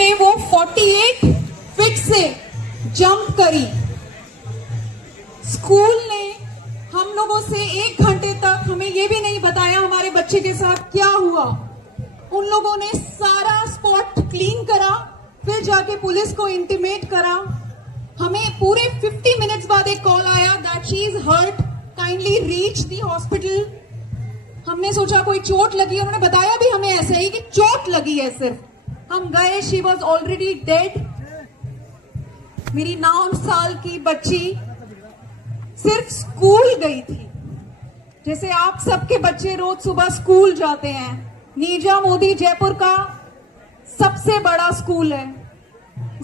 में वो 48 फीट से जंप करी। स्कूल ने हम लोगों से 1 घंटे तक हमें ये भी नहीं बताया हमारे बच्चे के साथ क्या हुआ। उन लोगों ने सारा स्पॉट क्लीन करा, फिर जाके पुलिस को इंटीमेट करा। हमें पूरे 50 मिनट्स बाद एक कॉल आया that she is hurt, kindly reach the hospital. हमने सोचा कोई चोट लगी, उन्होंने बताया भी हमें ऐसे ही कि चोट लगी है सिर्फ। हम गए, शी वॉज ऑलरेडी डेड। मेरी 9 साल की बच्ची सिर्फ स्कूल गई थी, जैसे आप सबके बच्चे रोज सुबह स्कूल जाते हैं। नीरजा मोदी जयपुर का सबसे बड़ा स्कूल है,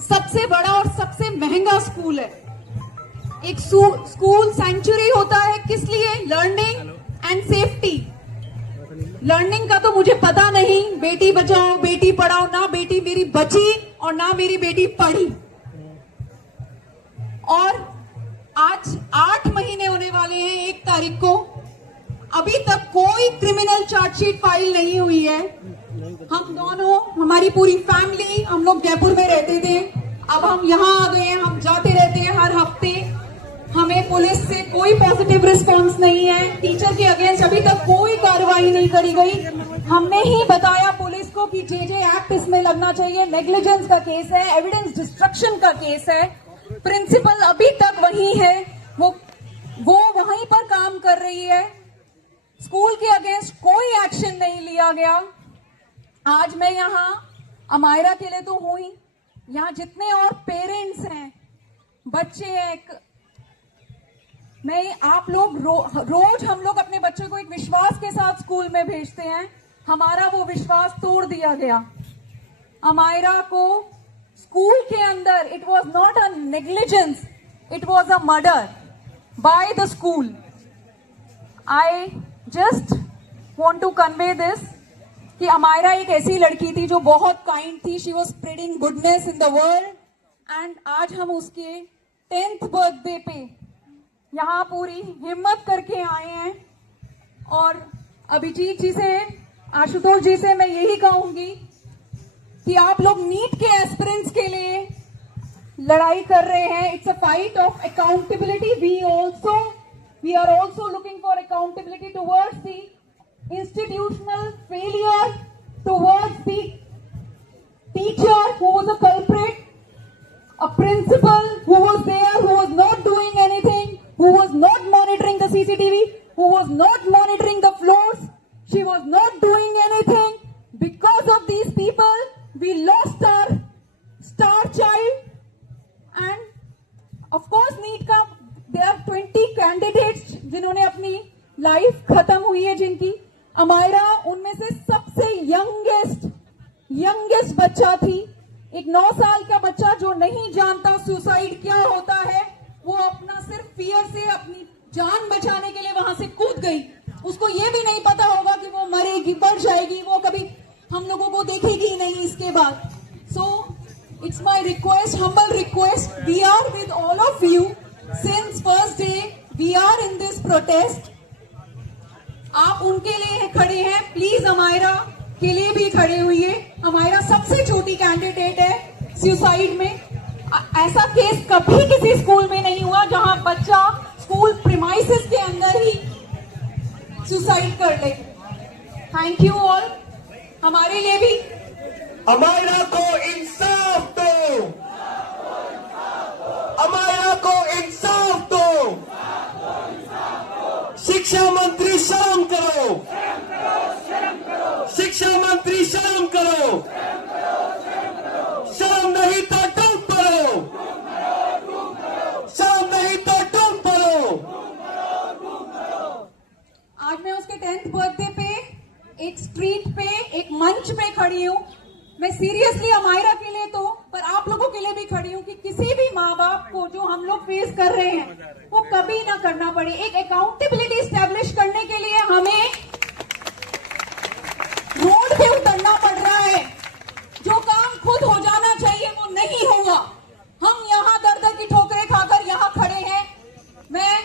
सबसे बड़ा और सबसे महंगा स्कूल है। एक स्कूल सेंचुरी होता है किस लिए? Learning and safety. लर्निंग का तो मुझे पता नहीं, बेटी बचाओ बेटी पढ़ाओ, ना बेटी मेरी बची और ना मेरी बेटी पढ़ी। और आज 8 महीने होने वाले हैं 1 तारीख को, अभी तक कोई क्रिमिनल चार्जशीट फाइल नहीं हुई है। हम दोनों, हमारी पूरी फैमिली, हम लोग जयपुर में रहते थे, अब हम यहाँ आ गए हैं। हम जाते रहते हैं हर हफ्ते। हमें पुलिस से कोई पॉजिटिव रिस्पांस नहीं है। टीचर के अगेंस्ट अभी तक कोई कार्रवाई नहीं करी गई। हमने ही बताया पुलिस को कि जे एक्ट इसमें लगना चाहिए, नेग्लिजेंस का केस है, एविडेंस डिस्ट्रक्शन का केस है। प्रिंसिपल अभी तक वही है, वो वहीं पर काम कर रही है। स्कूल के अगेंस्ट कोई एक्शन नहीं लिया गया। आज मैं यहाँ अमायरा के लिए तो हूं ही, यहाँ जितने और पेरेंट्स हैं, बच्चे हैं, मैं आप लोग रोज हम लोग अपने बच्चों को एक विश्वास के साथ स्कूल में भेजते हैं, हमारा वो विश्वास तोड़ दिया गया। अमायरा को स्कूल के अंदर, it was not a negligence, it was a murder by the school. I just want to convey this कि अमायरा एक ऐसी लड़की थी जो बहुत काइंड थी, she was spreading goodness in the world. And आज हम उसके 10th बर्थडे पे यहाँ पूरी हिम्मत करके आए हैं। और अभिजीत जी से, आशुतोष जी से मैं यही कहूंगी कि आप लोग नीट के एस्पिरेंट्स के लिए लड़ाई कर रहे हैं। It's a fight of accountability. We are also looking for accountability towards the institutional failure, towards the teacher who was a culprit, a principal who was there, who was not doing anything, who was not monitoring the CCTV, who was not monitoring the floors. She was not doing anything. Because of these people, we lost our star child. And of course, NEET का there are 20 candidates जिन्होंने अपनी life खत्म हुई है जिनकी। अमायरा उनमें से सबसे यंगेस्ट बच्चा थी। एक 9 साल का बच्चा जो नहीं जानता सुसाइड क्या होता है, वो अपना सिर्फ फियर से अपनी जान बचाने के लिए वहां से कूद गई। उसको ये भी नहीं पता होगा कि वो मरेगी, बढ़ जाएगी, वो कभी हम लोगों को देखेगी ही नहीं इसके बाद। So it's my request, humble request, we are with all of you since first day. We are in this protest. आप उनके लिए खड़े हैं, प्लीज अमायरा के लिए भी खड़े हुई। अमायरा सबसे छोटी कैंडिडेट है सुसाइड में। ऐसा केस कभी किसी स्कूल में नहीं हुआ जहां बच्चा स्कूल प्रीमाइसेस के अंदर ही सुसाइड कर ले। Thank you all. हमारे लिए भी अमायरा को इंसाफ दो, अमायरा को इंसाफ दो। शिक्षा मंत्री शर्म करो, शिक्षा मंत्री शर्म करो, शर्म नहीं तो टूट पड़ो, शर्म नहीं तो टूट पड़ो। आज मैं उसके 10th बर्थडे पे एक स्ट्रीट पे, एक मंच पे खड़ी हूँ। मैं सीरियसली अमायरा के लिए तो, पर आप लोगों के लिए भी खड़ी हूँ कि किसी भी माँ बाप को जो हम लोग फेस कर रहे हैं वो कभी ना करना पड़े। एक अकाउंटेबिलिटी स्टैब्लिश करने के लिए हमें रोड पे उतरना पड़ रहा है। जो काम खुद हो जाना चाहिए वो नहीं हुआ। हम यहाँ दर की ठोकरें खाकर यहाँ खड़े हैं। मैं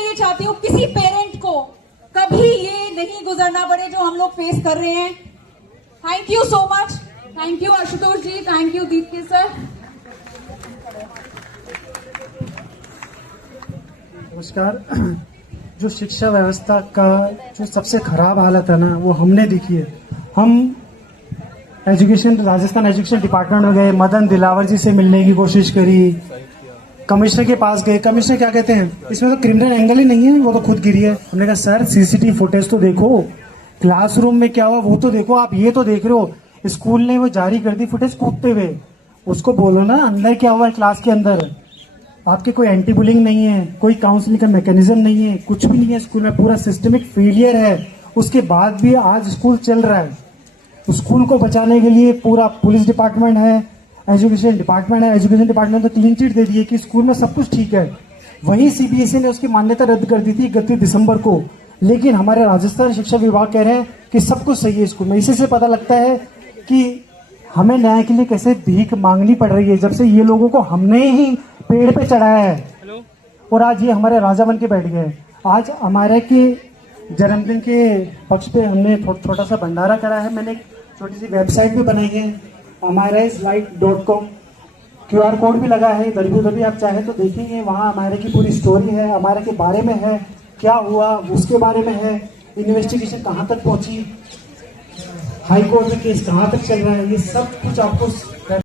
ये चाहती हूँ किसी पेरेंट को कभी ये नहीं गुजरना पड़े जो हम लोग फेस कर रहे हैं। Thank you so much. Thank you Ashutosh ji, thank you Deepti sir. नमस्कार। जो शिक्षा व्यवस्था का जो सबसे खराब हालत है ना, वो हमने देखी है। हम राजस्थान एजुकेशन डिपार्टमेंट में गए, मदन दिलावर जी से मिलने की कोशिश करी, कमिश्नर के पास गए। कमिश्नर क्या कहते हैं, इसमें तो क्रिमिनल एंगल ही नहीं है, वो तो खुद गिरी है। हमने कहा सर सीसीटीवी फुटेज तो देखो, क्लासरूम में क्या हुआ वो तो देखो, आप ये तो देख रहे हो। स्कूल ने वो जारी कर दी फुटेज कूदते हुए, उसको बोलो ना अंदर क्या हुआ है क्लास के अंदर। आपके कोई एंटी बुलिंग नहीं है, कोई काउंसलिंग का मैकेनिज्म नहीं है, कुछ भी नहीं है स्कूल में, पूरा सिस्टमिक फेलियर है। उसके बाद भी आज स्कूल चल रहा है। स्कूल को बचाने के लिए पूरा पुलिस डिपार्टमेंट है, एजुकेशन डिपार्टमेंट है। एजुकेशन डिपार्टमेंट ने तो क्लीन चिट दे दी है कि स्कूल में सब कुछ ठीक है। वहीं सीबीएसई ने उसकी मान्यता रद्द कर दी थी 31 दिसंबर को, लेकिन हमारे राजस्थान शिक्षा विभाग कह रहे हैं कि सब कुछ सही है स्कूल में। इसी से पता लगता है कि हमें न्याय के लिए कैसे भीख मांगनी पड़ रही है, जब से ये लोगों को हमने ही पेड़ पे चढ़ाया है और आज ये हमारे राजा बन के बैठ गए। आज हमारे के जन्मदिन के पक्ष पे हमने छोटा सा भंडारा करा है। मैंने एक छोटी सी वेबसाइट भी बनाई है, amaraislight.com। QR कोड भी लगा है, इधर भी आप चाहे तो देखेंगे, वहाँ हमारे की पूरी स्टोरी है, हमारे के बारे में है, क्या हुआ उसके बारे में है, इन्वेस्टिगेशन कहाँ तक पहुंची, हाई कोर्ट में केस कहाँ तक चल रहा है, ये सब कुछ आपको